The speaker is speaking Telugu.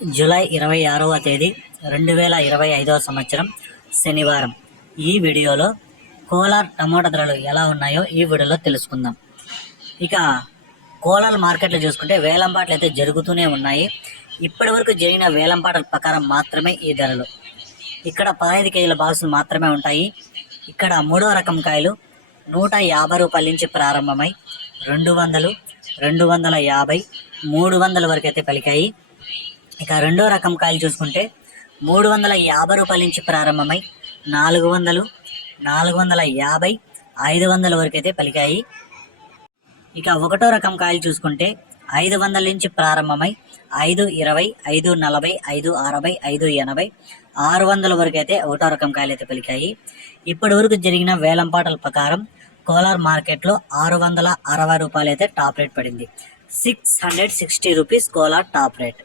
జూలై ఇరవై ఆరవ తేదీ రెండు వేల ఇరవై ఐదవ సంవత్సరం శనివారం. ఈ వీడియోలో కోలార్ టమోటా ధరలు ఎలా ఉన్నాయో ఈ వీడియోలో తెలుసుకుందాం. ఇక కోలార్ మార్కెట్లో చూసుకుంటే వేలంపాట్లు అయితే జరుగుతూనే ఉన్నాయి. ఇప్పటి వరకు జరిగిన వేలంపాటల ప్రకారం మాత్రమే ఈ ధరలు. ఇక్కడ పదహైదు కేజీల బాక్సులు మాత్రమే ఉంటాయి. ఇక్కడ మూడో రకం కాయలు నూట యాభై రూపాయల నుంచి ప్రారంభమై రెండు వందలు రెండు వందల యాభై మూడు వందల వరకు అయితే పలికాయి. ఇక రెండో రకం కాయలు చూసుకుంటే మూడు వందల యాభై రూపాయల నుంచి ప్రారంభమై నాలుగు వందలు నాలుగు వందల యాభై ఐదు వందల వరకు అయితే పలికాయి. ఇక ఒకటో రకం కాయలు చూసుకుంటే ఐదు వందల నుంచి ప్రారంభమై ఐదు ఇరవై ఐదు నలభై ఐదు అరవై ఐదు ఎనభై ఆరు వందల వరకు అయితే ఒకటో రకం కాయలు అయితే పలికాయి. ఇప్పటి వరకు జరిగిన వేలంపాటల ప్రకారం కోలార్ మార్కెట్లో ఆరు వందల అరవై రూపాయలు అయితే టాప్ రేట్ పడింది. Six hundred sixty rupees Kolar top rate.